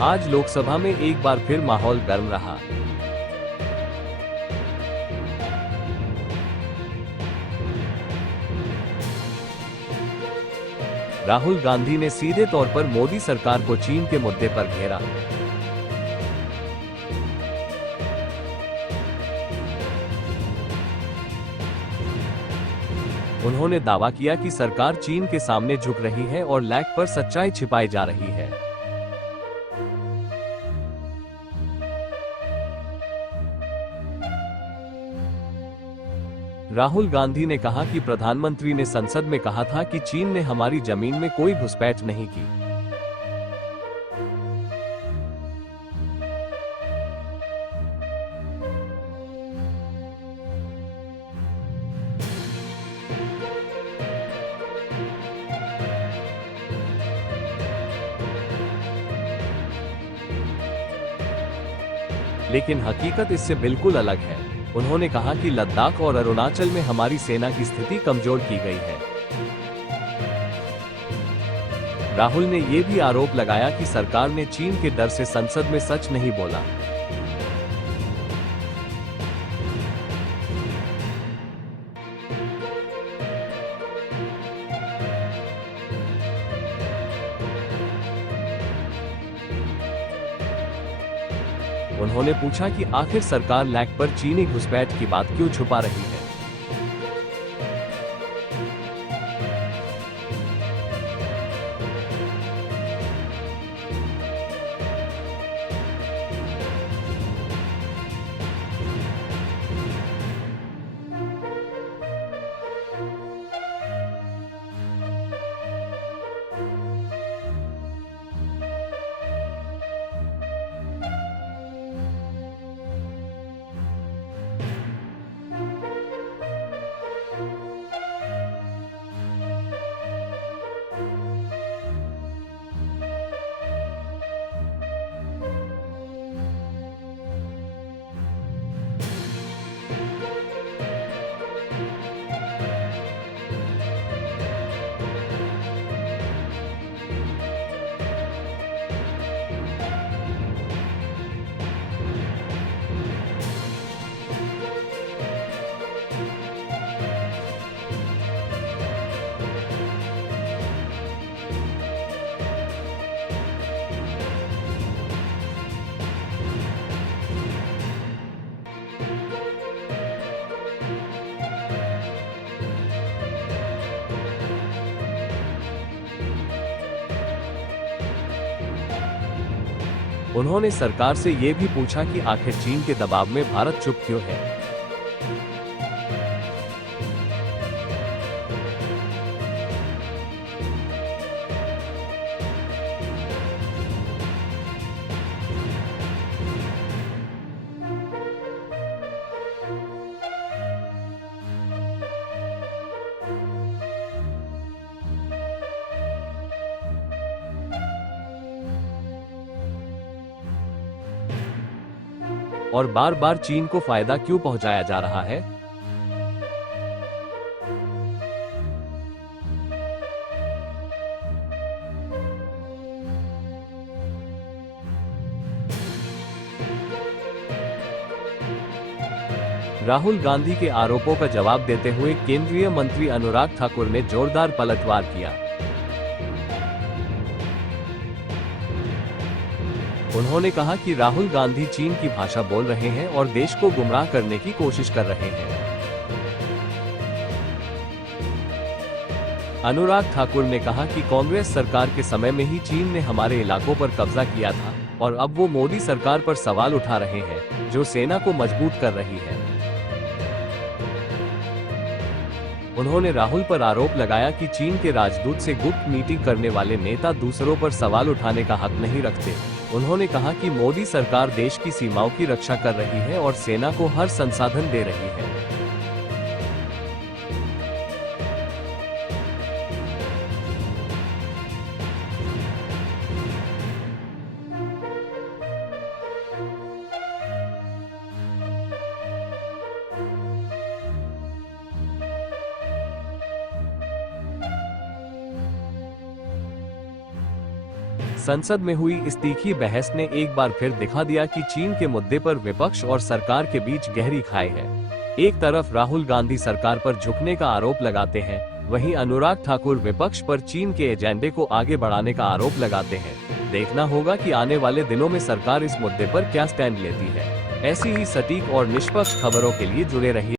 आज लोकसभा में एक बार फिर माहौल गर्म रहा। राहुल गांधी ने सीधे तौर पर मोदी सरकार को चीन के मुद्दे पर घेरा। उन्होंने दावा किया कि सरकार चीन के सामने झुक रही है और लैग पर सच्चाई छिपाई जा रही है। राहुल गांधी ने कहा कि प्रधानमंत्री ने संसद में कहा था कि चीन ने हमारी जमीन में कोई घुसपैठ नहीं की। लेकिन हकीकत इससे बिल्कुल अलग है। उन्होंने कहा कि लद्दाख और अरुणाचल में हमारी सेना की स्थिति कमजोर की गई है। राहुल ने ये भी आरोप लगाया कि सरकार ने चीन के डर से संसद में सच नहीं बोला। उन्होंने पूछा कि आखिर सरकार लैग पर चीनी घुसपैठ की बात क्यों छुपा रही है। उन्होंने सरकार से ये भी पूछा कि आखिर चीन के दबाव में भारत चुप क्यों है। और बार बार चीन को फायदा क्यों पहुंचाया जा रहा है। राहुल गांधी के आरोपों का जवाब देते हुए केंद्रीय मंत्री अनुराग ठाकुर ने जोरदार पलटवार किया। उन्होंने कहा कि राहुल गांधी चीन की भाषा बोल रहे हैं और देश को गुमराह करने की कोशिश कर रहे हैं। अनुराग ठाकुर ने कहा कि कांग्रेस सरकार के समय में ही चीन ने हमारे इलाकों पर कब्जा किया था और अब वो मोदी सरकार पर सवाल उठा रहे हैं, जो सेना को मजबूत कर रही है। उन्होंने राहुल पर आरोप लगाया कि चीन के राजदूत से गुप्त मीटिंग करने वाले नेता दूसरों पर सवाल उठाने का हक नहीं रखते। उन्होंने कहा कि मोदी सरकार देश की सीमाओं की रक्षा कर रही है और सेना को हर संसाधन दे रही है। संसद में हुई इस तीखी बहस ने एक बार फिर दिखा दिया कि चीन के मुद्दे पर विपक्ष और सरकार के बीच गहरी खाई है। एक तरफ राहुल गांधी सरकार पर झुकने का आरोप लगाते हैं, वहीं अनुराग ठाकुर विपक्ष पर चीन के एजेंडे को आगे बढ़ाने का आरोप लगाते हैं। देखना होगा कि आने वाले दिनों में सरकार इस मुद्दे पर क्या स्टैंड लेती है। ऐसी ही सटीक और निष्पक्ष खबरों के लिए जुड़े रहिए।